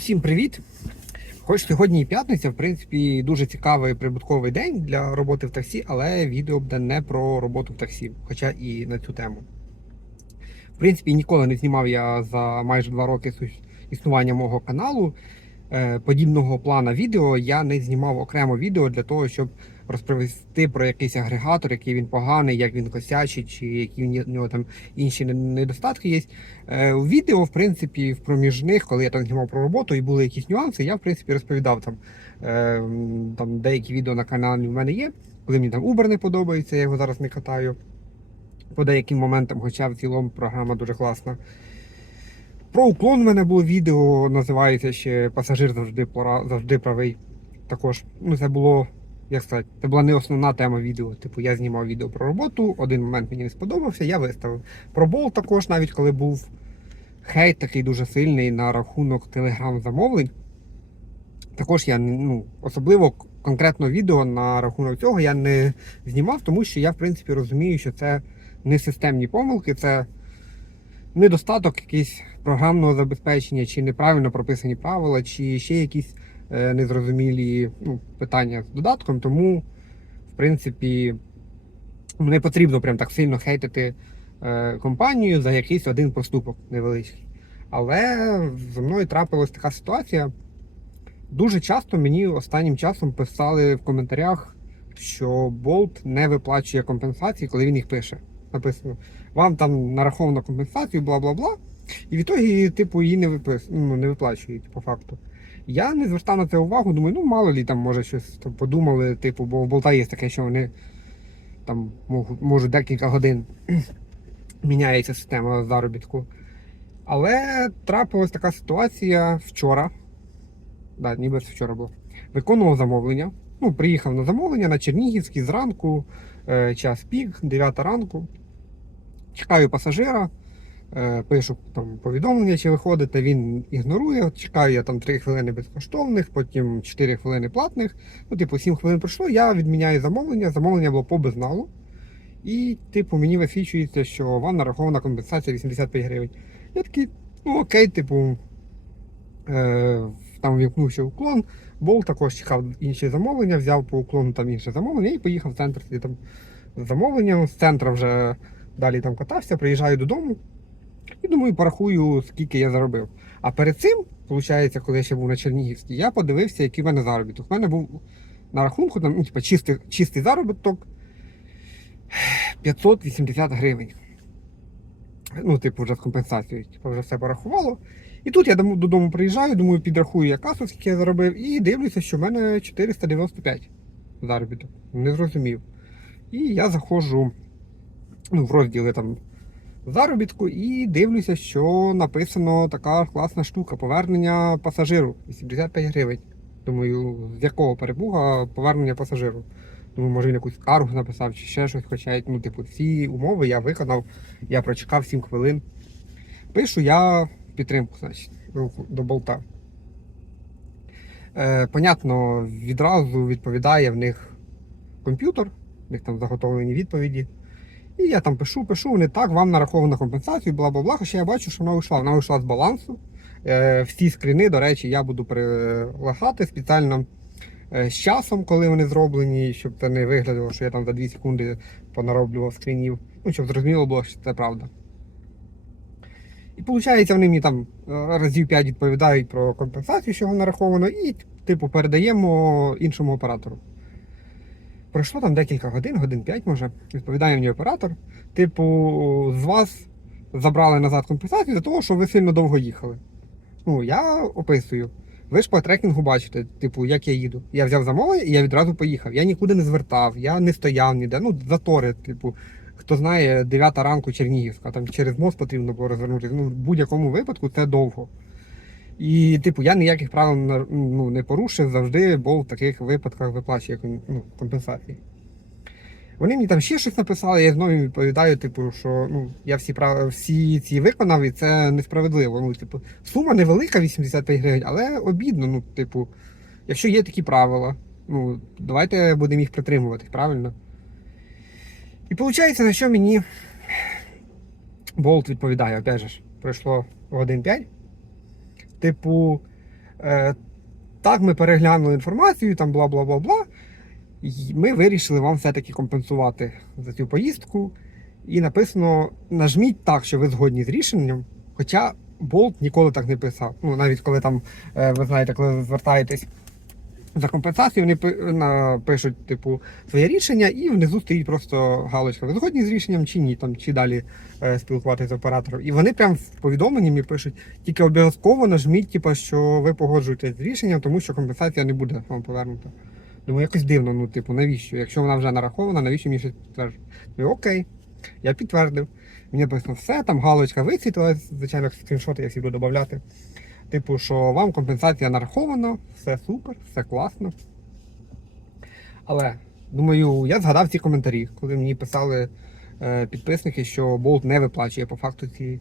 Усім привіт! Хоч сьогодні і п'ятниця, в принципі, дуже цікавий прибутковий день для роботи в таксі, але відео буде не про роботу в таксі, хоча і на цю тему. В принципі, ніколи не знімав я за майже два роки існування мого каналу. е, Подібного плана відео я не знімав окремо відео для того, щоб розповісти про якийсь агрегатор, який він поганий, як він косячить, чи які в нього там інші недостатки є. Е, У відео, в принципі, в проміжних, коли я там знімав про роботу і були якісь нюанси, я в принципі розповідав там, е, там деякі відео на каналі в мене є. Коли мені там Uber не подобається, я його зараз не катаю. По деяким моментам, хоча в цілому програма дуже класна. Про уклон в мене було відео, називається ще Пасажир завжди завжди правий. Також, ну це було, як сказати, це була не основна тема відео. Типу, я знімав відео про роботу, один момент мені не сподобався, я виставив. Про бол також, навіть коли був хейт такий дуже сильний на рахунок телеграм-замовлень. Також я ну, особливо конкретно відео на рахунок цього я не знімав, тому що я, в принципі, розумію, що це не системні помилки, це недостаток якийсь програмного забезпечення, чи неправильно прописані правила, чи ще якісь незрозумілі ну, питання з додатком. Тому, в принципі, не потрібно прям так сильно хейтити е, компанію за якийсь один поступок невеличкий. Але зі мною трапилась така ситуація. Дуже часто мені останнім часом писали в коментарях, що Bolt не виплачує компенсації, коли він їх пише. Написано, вам там нараховано компенсацію, бла бла бла. І в ітогі, типу, її не випис... ну, не виплачують по факту. Я не звертав на це увагу, думаю, ну мало лі там може щось там подумали, типу, бо в болта є таке, що вони там можуть, декілька годин міняється система заробітку. Але трапилась така ситуація вчора. Да, ніби вчора було. Виконував замовлення. Ну, приїхав на замовлення на Чернігівський зранку, е, час пік, 9 ранку. Чекаю пасажира, пишу там повідомлення, чи виходите, він ігнорує. Чекаю я там 3 хвилини безкоштовних, потім 4 хвилини платних. Ну, типу, 7 хвилин пройшло, я відміняю замовлення. Замовлення було по безналу. І, типу, мені висвічується, що вам нарахована компенсація 85 гривень. Я такий, ну окей, типу, е, там вімкнувся уклон, бол також чекав інші замовлення, взяв по уклону там інше замовлення і поїхав в центр там з замовленням. З центра вже далі там катався, приїжджаю додому і думаю, порахую, скільки я заробив. А перед цим, виходить, коли я ще був на Чернігівській, я подивився, який в мене заробіток. У мене був на рахунку там, ну, типу, чистий, чистий заробіток 580 гривень. Ну, типу, вже з компенсацією, типу, вже все порахувало. І тут я додому приїжджаю, думаю, підрахую я касу, скільки я заробив, і дивлюся, що в мене 495 заробіток. Не зрозумів. І я заходжу ну, в розділи там заробітку і дивлюся, що написано така класна штука повернення пасажиру 85 гривень. Думаю, з якого перебуга повернення пасажиру. Думаю, може він якусь скаргу написав чи ще щось, хоча ну, типу, всі умови я виконав, я прочекав 7 хвилин. Пишу я підтримку, значить, руху до болта. Е, понятно, відразу відповідає в них комп'ютер, в них там заготовлені відповіді. І я там пишу, пишу, не так, вам нараховано компенсацію, бла бла бла. Хоча я бачу, що вона вийшла. Вона вийшла з балансу. Е, всі скріни, до речі, я буду прилагати спеціально е, з часом, коли вони зроблені, щоб це не виглядало, що я там за 2 секунди понароблював скрінів. Ну, щоб зрозуміло було, що це правда. І виходить, вони мені там е, разів 5 відповідають про компенсацію, що нараховано, і типу передаємо іншому оператору. Пройшло там декілька годин, годин 5 може. Відповідає мені оператор. Типу, з вас забрали назад компенсацію за того, що ви сильно довго їхали. Ну, я описую. Ви ж по трекінгу бачите, типу, як я їду. Я взяв замовлення і я відразу поїхав. Я нікуди не звертав, я не стояв ніде. Ну, затори, типу, хто знає, 9 ранку Чернігівська, там через мост потрібно було розвернутися. Ну, в будь-якому випадку це довго. І, типу, я ніяких правил ну, не порушив, завжди був в таких випадках виплачує ну, компенсації. Вони мені там ще щось написали, я знову відповідаю, типу, що ну, я всі прав... всі ці виконав, і це несправедливо. Ну, типу, сума невелика, 85 гривень, але обідно. Ну, типу, якщо є такі правила, ну, давайте будемо їх притримуватись, правильно? І виходить, на що мені Болт відповідає, опять же, пройшло годин 5. Типу, Е, так, ми переглянули інформацію, там бла бла бла бла. Ми вирішили вам все-таки компенсувати за цю поїздку. І написано: нажміть так, що ви згодні з рішенням. Хоча Болт ніколи так не писав. Ну, навіть коли там, е, ви знаєте, коли звертаєтесь за компенсацію, вони пи- пишуть, типу, своє рішення, і внизу стоїть просто галочка. Ви згодні з рішенням чи ні, там, чи далі е, спілкуватися з оператором. І вони прям в повідомленні мені пишуть, тільки обов'язково нажміть, типу, що ви погоджуєтесь з рішенням, тому що компенсація не буде вам повернута. Думаю, якось дивно, ну, типу, навіщо? Якщо вона вже нарахована, навіщо мені щось підтверджувати? Думаю, окей, я підтвердив. Мені написано все, там галочка висвітлилась, звичайно, скріншоти я всі буду додати. Типу, що вам компенсація нарахована, все супер, все класно. Але, думаю, я згадав ці коментарі, коли мені писали е, підписники, що Болт не виплачує по факту ці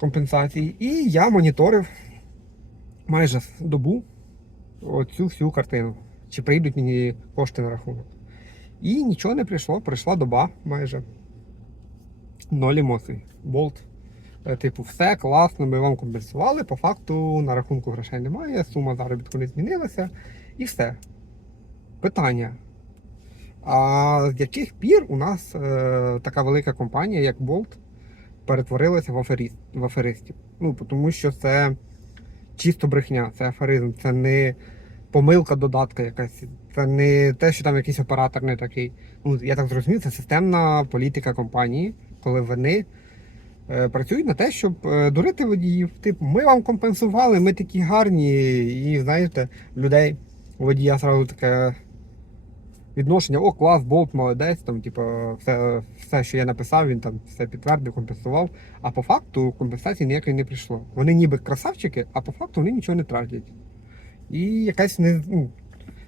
компенсації. І я моніторив майже добу оцю всю картину. Чи прийдуть мені кошти на рахунок. І нічого не прийшло, прийшла доба майже. Ноль емоцій. Болт. Е, Типу, все класно, ми вам компенсували. По факту на рахунку грошей немає, сума заробітку не змінилася. І все. Питання. А з яких пір у нас е, така велика компанія, як Bolt, перетворилася в, аферіст, в аферистів? Ну, тому що це чисто брехня, це аферизм, це не помилка додатка якась, це не те, що там якийсь оператор не такий. Ну, я так зрозумів, це системна політика компанії, коли вони працюють на те, щоб е, дурити водіїв. Типу, ми вам компенсували, ми такі гарні, і знаєте, людей у водія зразу таке відношення: о, клас, болт, молодець, там, типу, все, все, що я написав, він там все підтвердив, компенсував. А по факту компенсації ніякої не прийшло. Вони ніби красавчики, а по факту вони нічого не тратять. І якась не, ну,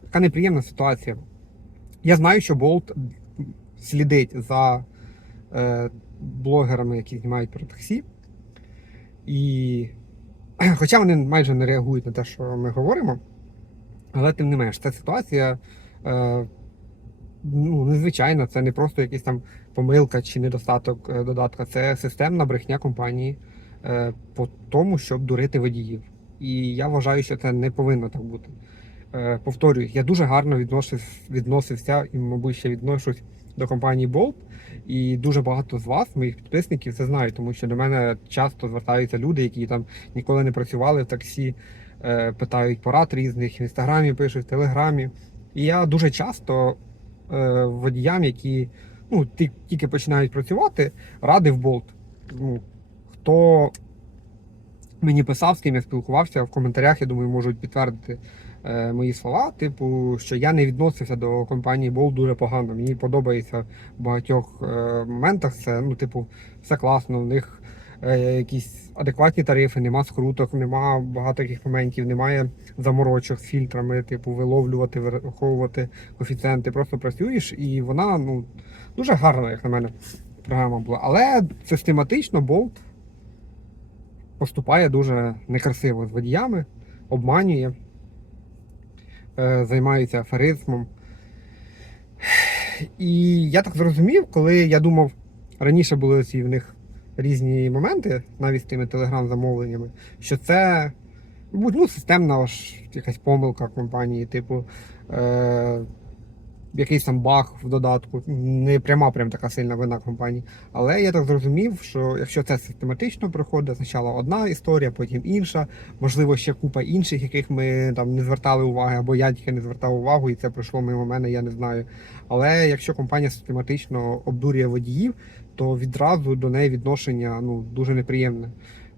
така неприємна ситуація. Я знаю, що Болт слідить за е, блогерами, які знімають про таксі. І хоча вони майже не реагують на те, що ми говоримо, але тим не менш, ця ситуація е, ну, незвичайна, це не просто якась там помилка чи недостаток е, додатка, це системна брехня компанії е, по тому, щоб дурити водіїв. І я вважаю, що це не повинно так бути. Е, повторюю, я дуже гарно відносив, відносився і, мабуть, ще відношусь до компанії Bolt. І дуже багато з вас, моїх підписників, це знають, тому що до мене часто звертаються люди, які там ніколи не працювали в таксі, е, питають порад різних, в інстаграмі пишуть, в телеграмі. І я дуже часто е, водіям, які ну, тільки починають працювати, радив Bolt. Ну, хто мені писав, з ким я спілкувався в коментарях, я думаю, можуть підтвердити мої слова. Типу, що я не відносився до компанії Bolt дуже погано. Мені подобається в багатьох е, моментах. Це ну, типу, все класно. У них е, якісь адекватні тарифи, нема скруток, нема багато таких моментів, немає заморочок з фільтрами, типу, виловлювати, враховувати коефіцієнти. Просто працюєш, і вона ну, дуже гарна, як на мене, програма була. Але систематично Bolt поступає дуже некрасиво з водіями, обманює, е, займається аферизмом. І я так зрозумів, коли я думав, раніше були ці в них різні моменти, навіть з тими телеграм-замовленнями, що це мабуть, ну, системна ж якась помилка компанії, типу. Е- якийсь там баг в додатку, не пряма прям така сильна вина компанії. Але я так зрозумів, що якщо це систематично проходить, спочатку одна історія, потім інша, можливо, ще купа інших, яких ми там не звертали уваги, або я тільки не звертав увагу, і це пройшло мимо мене, я не знаю. Але якщо компанія систематично обдурює водіїв, то відразу до неї відношення ну, дуже неприємне.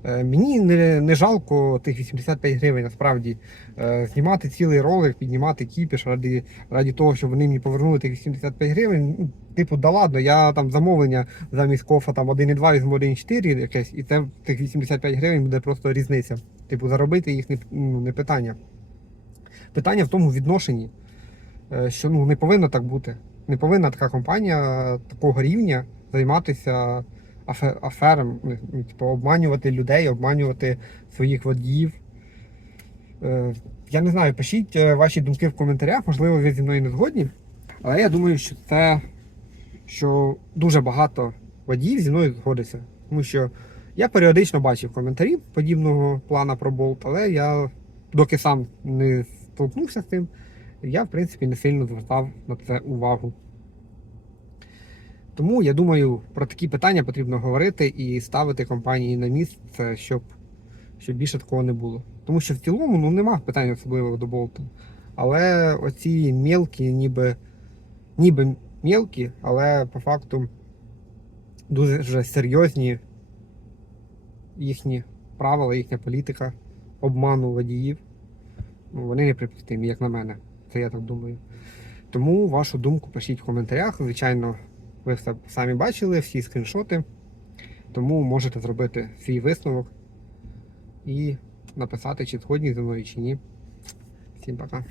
Е, Мені не, не жалко тих 85 гривень, насправді. Е, Знімати цілий ролик, піднімати кіпіш ради, раді того, щоб вони мені повернули тих 85 гривень. Ну, типу, да ладно, я там замовлення замість кофа там 1,2 візьму 1,4 якесь, і це тих 85 гривень буде просто різниця. Типу, заробити їх не, ну, не питання. Питання в тому відношенні, е, що ну, не повинно так бути. Не повинна така компанія такого рівня займатися афе- ну, типу, обманювати людей, обманювати своїх водіїв. Е, Я не знаю, пишіть е, ваші думки в коментарях, можливо, ви зі мною не згодні. Але я думаю, що це що дуже багато водіїв зі мною згодиться. Тому що я періодично бачив коментарі подібного плана про болт, але я доки сам не столкнувся з цим, я, в принципі, не сильно звертав на це увагу. Тому я думаю, про такі питання потрібно говорити і ставити компанії на місце, щоб, щоб більше такого не було. Тому що в цілому ну, нема питань особливих до болту. Але оці мілкі, ніби, ніби мілкі, але по факту дуже вже серйозні їхні правила, їхня політика обману водіїв. Ну, вони неприпустимі, як на мене. Це я так думаю. Тому вашу думку пишіть в коментарях. Звичайно, ви самі бачили, всі скріншоти. Тому можете зробити свій висновок і написати, чи згодні зі мною, чи ні. Всім пока.